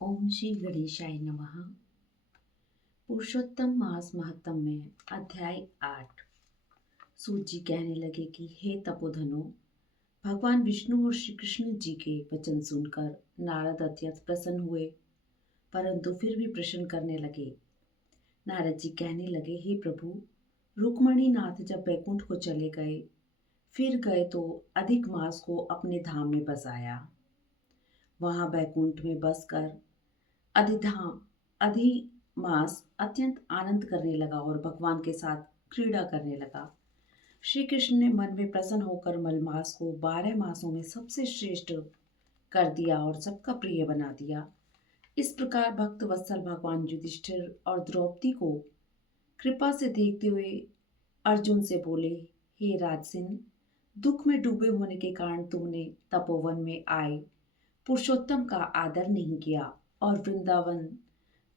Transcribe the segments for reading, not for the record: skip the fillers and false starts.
ओम श्री गणेशाय नमः। पुरुषोत्तम मास महात्म में अध्याय 8। सूत जी कहने लगे कि हे तपोधनो, भगवान विष्णु और श्री कृष्ण जी के वचन सुनकर नारद अत्यंत प्रसन्न हुए, परंतु फिर भी प्रश्न करने लगे। नारद जी कहने लगे, हे प्रभु, रुक्मणी नाथ जब बैकुंठ को चले गए, फिर गए तो अधिक मास को अपने धाम में बसाया। वहां बैकुंठ में बसकर अधिधाम अधिमास अत्यंत आनंद करने लगा और भगवान के साथ क्रीड़ा करने लगा। श्री कृष्ण ने मन में प्रसन्न होकर मलमास को 12 मासों में सबसे श्रेष्ठ कर दिया और सबका प्रिय बना दिया। इस प्रकार भक्त वत्सल भगवान युधिष्ठिर और द्रौपदी को कृपा से देखते हुए अर्जुन से बोले, हे राजसिन, दुख में डूबे होने के कारण तुमने तपोवन में आए पुरुषोत्तम का आदर नहीं किया और वृंदावन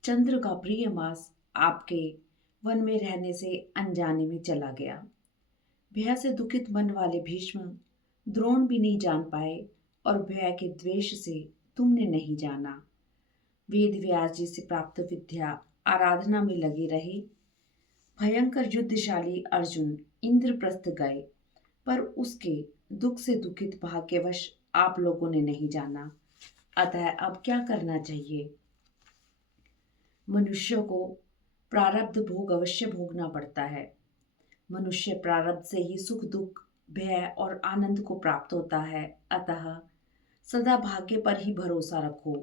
चंद्र का प्रिय मास आपके वन में रहने से अनजाने में चला गया। भय से दुखित मन वाले भीष्म द्रोण भी नहीं जान पाए और भय के द्वेष से तुमने नहीं जाना। वेद व्यास जी से प्राप्त विद्या आराधना में लगे रहे। भयंकर युद्धशाली अर्जुन इंद्रप्रस्थ गए, पर उसके दुख से दुखित भाग्यवश आप लोगों ने नहीं जाना। अतः अब क्या करना चाहिए? मनुष्य को प्रारब्ध भोग अवश्य भोगना पड़ता है। मनुष्य प्रारब्ध से ही सुख दुख भय और आनंद को प्राप्त होता है। अतः सदा भाग्य पर ही भरोसा रखो।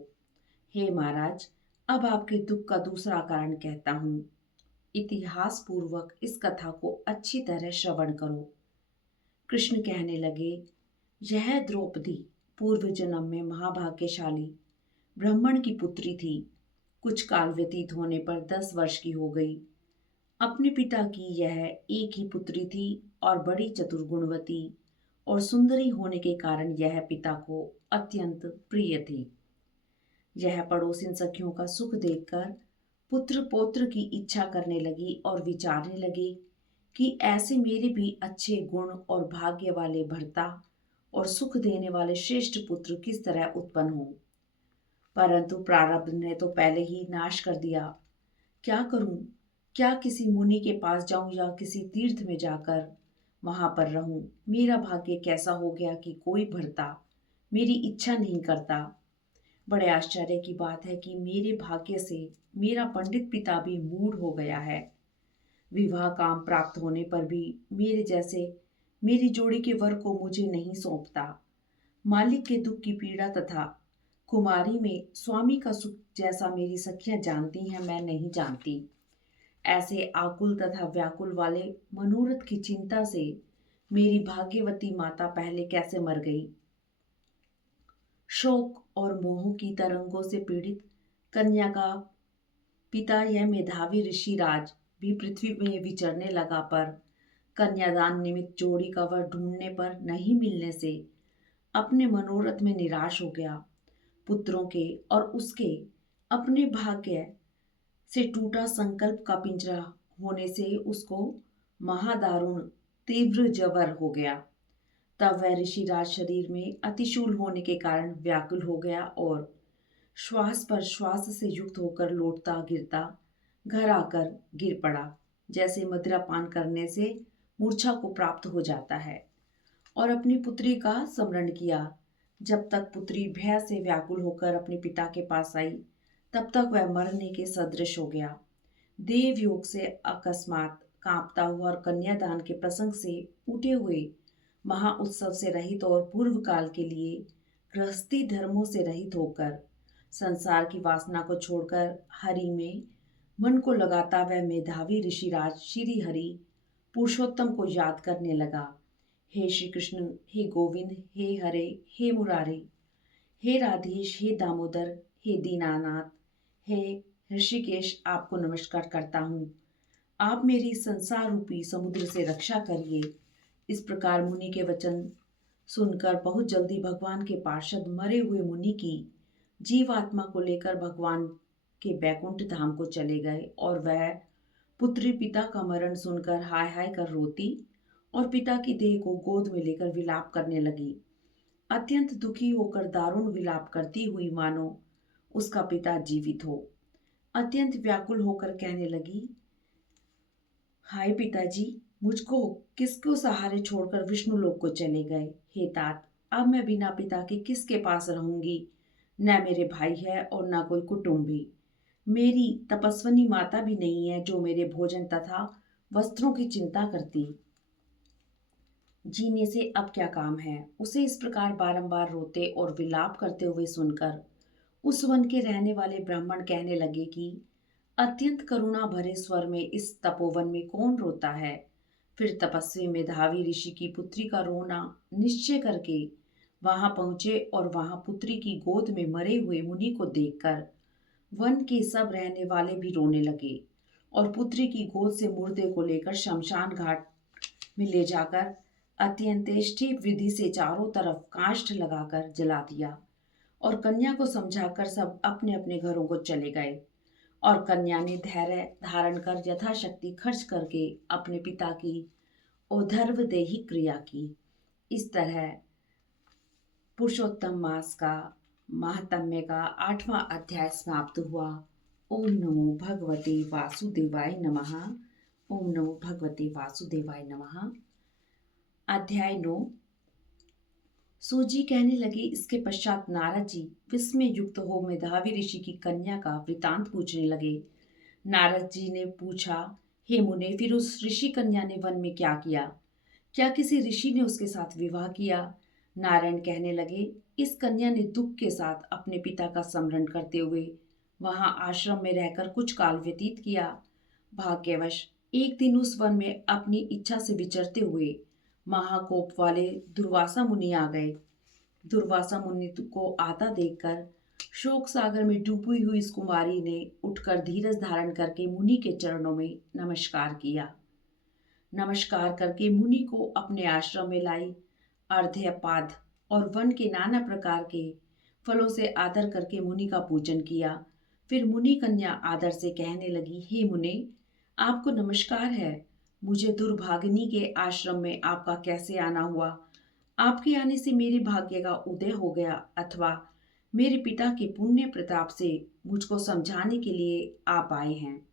हे महाराज, अब आपके दुख का दूसरा कारण कहता हूँ। इतिहास पूर्वक इस कथा को अच्छी तरह श्रवण करो। कृष्ण कहने लगे, यह द्रौपदी पूर्व जन्म में महाभाग्यशाली ब्राह्मण की पुत्री थी। कुछ काल व्यतीत होने पर 10 वर्ष की हो गई। अपने पिता की यह एक ही पुत्री थी और बड़ी चतुर गुणवती और सुंदरी होने के कारण यह पिता को अत्यंत प्रिय थी। यह पड़ोसिन सखियों का सुख देखकर पुत्र पौत्र की इच्छा करने लगी और विचारने लगी कि ऐसे मेरे भी अच्छे गुण और भाग्य वाले भर्ता और सुख देने वाले श्रेष्ठ पुत्र किस तरह उत्पन्न हो। परंतु प्रारब्ध ने तो पहले ही नाश कर दिया। क्या करूं? क्या किसी मुनि के पास जाऊं या किसी तीर्थ में जाकर वहां पर रहूं? मेरा भाग्य कैसा हो गया कि कोई भरता मेरी इच्छा नहीं करता। बड़े आश्चर्य की बात है कि मेरे भाग्य से मेरा पंडित पिता भी मूढ़ हो गया है। विवाह काम प्राप्त होने पर भी मेरे जैसे मेरी जोड़ी के वर को मुझे नहीं सौंपता। मालिक के दुख की पीड़ा तथा कुमारी में स्वामी का सुख जैसा मेरी सखियां जानती हैं, मैं नहीं जानती। ऐसे आकुल तथा व्याकुल वाले मनोरथ की चिंता से मेरी भाग्यवती माता पहले कैसे मर गई। शोक और मोह की तरंगों से पीड़ित कन्या का पिता यह मेधावी ऋषिराज भी पृथ्वी में विचरने लगा, पर कन्यादान निमित्त जोड़ी का वर ढूंढने पर नहीं मिलने से अपने मनोरथ में निराश हो गया। पुत्रों के और उसके अपने भाग्य से टूटा संकल्प का पिंजरा होने से उसको महादारुण तीव्र जबर हो गया। तब वह ऋषिराज शरीर में अतिशूल होने के कारण व्याकुल हो गया और श्वास पर श्वास से युक्त होकर लौटता गिरता घर आकर गिर पड़ा, जैसे मदिरा पान करने से मूर्छा को प्राप्त हो जाता है, और अपनी पुत्री का स्मरण किया। जब तक पुत्री भय से व्याकुल होकर अपने पिता के पास आई, तब तक वह मरने के सदृश हो गया। देव योग से अकस्मात कांपता हुआ और कन्यादान के प्रसंग से उठे हुए महा उत्सव से रहित और पूर्व काल के लिए गृहस्थी धर्मों से रहित होकर संसार की वासना को छोड़कर हरि में मन को लगाता वह मेधावी ऋषिराज श्री हरि पुरुषोत्तम को याद करने लगा। हे श्री कृष्ण, हे गोविंद, हे हरे, हे मुरारी, हे राधेश, हे दामोदर, हे दीनानाथ, हे ऋषिकेश, आपको नमस्कार करता हूँ। आप मेरी संसार रूपी समुद्र से रक्षा करिए। इस प्रकार मुनि के वचन सुनकर बहुत जल्दी भगवान के पार्षद मरे हुए मुनि की जीवात्मा को लेकर भगवान के बैकुंठ धाम को चले गए और वह पुत्री पिता का मरण सुनकर हाय हाय कर रोती और पिता की देह को गोद में लेकर विलाप करने लगी। अत्यंत दुखी होकर दारुण विलाप करती हुई मानो उसका पिता जीवित हो। अत्यंत व्याकुल होकर कहने लगी, हाय पिताजी, मुझको किसको सहारे छोड़कर विष्णु लोक को चले गए। हे तात, अब मैं बिना पिता के किसके पास रहूंगी। न मेरे भाई है और न कोई कुटुंबी। मेरी तपस्विनी माता भी नहीं है जो मेरे भोजन तथा वस्त्रों की चिंता करती। जीने से अब क्या काम है। उसे इस प्रकार बारंबार रोते और विलाप करते हुए सुनकर उस वन के रहने वाले ब्राह्मण कहने लगे कि अत्यंत करुणा भरे स्वर में इस तपोवन में कौन रोता है। फिर तपस्वी मेधावी ऋषि की पुत्री का रोना निश्चय करके वहां पहुंचे और वहां पुत्री की गोद में मरे हुए मुनि को देखकर वन के सब रहने वाले भी रोने लगे और पुत्री की गोद से मुर्दे को लेकर शमशान घाट में ले जाकर अत्यंतेष्टि विधि से चारों तरफ काष्ठ लगाकर जला दिया और कन्या को समझाकर सब अपने अपने घरों को चले गए। और कन्या ने धैर्य धारण कर यथाशक्ति खर्च करके अपने पिता की औधर्वदेही क्रिया की। इस तरह पुरुषोत्तम मास का महात्म्य का 8वां अध्याय समाप्त हुआ। ओम नमो भगवते वासुदेवाय नमः। ओम नमो भगवते वासुदेवाय नमः। अध्याय 9। सूजी कहने लगी, इसके पश्चात नारद जी विस्मय युक्त हो मेधावी ऋषि की कन्या का वृतांत पूछने लगे। नारद जी ने पूछा, हे मुने, फिर उस ऋषि कन्या ने वन में क्या किया? क्या किसी ऋषि ने उसके साथ विवाह किया? नारायण कहने लगे, इस कन्या ने दुख के साथ अपने पिता का स्मरण करते हुए वहां आश्रम में रहकर कुछ काल व्यतीत किया। भाग्यवश एक दिन उस वन में अपनी इच्छा से विचरते हुए महाकोप वाले दुर्वासा मुनि आ गए। दुर्वासा मुनि को आता देखकर शोक सागर में डूबी हुई इस कुमारी ने उठकर धीरज धारण करके मुनि के चरणों में नमस्कार किया। नमस्कार करके मुनि को अपने आश्रम में लाई अर्घ्यपाद और वन के नाना प्रकार के फलों से आदर करके मुनि का पूजन किया। फिर मुनि कन्या आदर से कहने लगी, हे मुने, आपको नमस्कार है। मुझे दुर्भागिनी के आश्रम में आपका कैसे आना हुआ? आपके आने से मेरे भाग्य का उदय हो गया अथवा मेरे पिता के पुण्य प्रताप से मुझको समझाने के लिए आप आए हैं?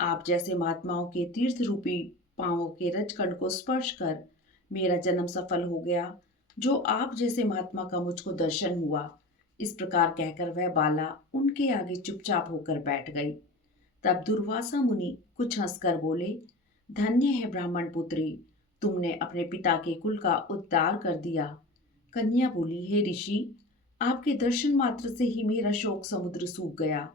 आप जैसे महात्माओं के तीर्थ रूपी पांवों के रजकंड को स्पर्श कर मेरा जन्म सफल हो गया। जो आप जैसे महात्मा का मुझको दर्शन हुआ। इस प्रकार कहकर वह बाला उनके आगे चुपचाप होकर बैठ गई। तब दुर्वासा मुनि कुछ हंसकर बोले, धन्य है ब्राह्मण पुत्री, तुमने अपने पिता के कुल का उद्धार कर दिया। कन्या बोली, हे ऋषि, आपके दर्शन मात्र से ही मेरा शोक समुद्र सूख गया।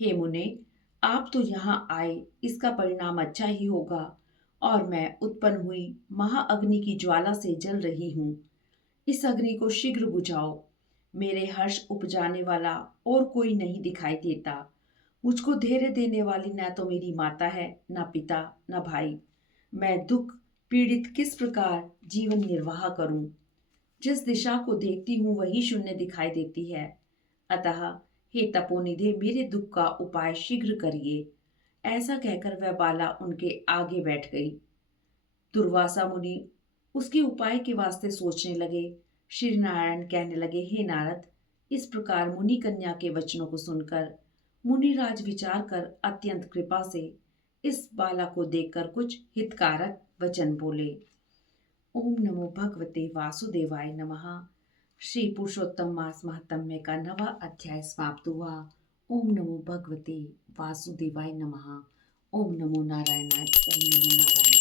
हे मुने, आप तो यहाँ आए, इसका परिणाम अच्छा ही होगा और मैं उत्पन्न हुई महाअग्नि की ज्वाला से जल रही हूँ। इस अग्नि को शीघ्र बुझाओ। मेरे हर्ष उपजाने वाला और कोई नहीं दिखाई देता। मुझको धैर्य देने वाली न तो मेरी माता है, न पिता, न भाई। मैं दुख पीड़ित किस प्रकार जीवन निर्वाह करूं? जिस दिशा को देखती हूँ वही शून्य दिखाई देती है। अतः हे तपोनिधे, मेरे दुख का उपाय शीघ्र करिए। ऐसा कहकर वह बाला उनके आगे बैठ गई। दुर्वासा मुनि उसके उपाय के वास्ते सोचने लगे। श्री नारायण कहने लगे, हे नारद, इस प्रकार मुनि कन्या के वचनों को सुनकर मुनिराज विचार कर अत्यंत कृपा से इस बाला को देखकर कुछ हितकारक वचन बोले। ओम नमो भगवते वासुदेवाय नमः। श्री पुरुषोत्तम मास महात्म्य का 9वां अध्याय समाप्त हुआ। ओम नमो भगवते वासुदेवाय नमः। ओम नमो नारायणाय। ओम नमो नारायण।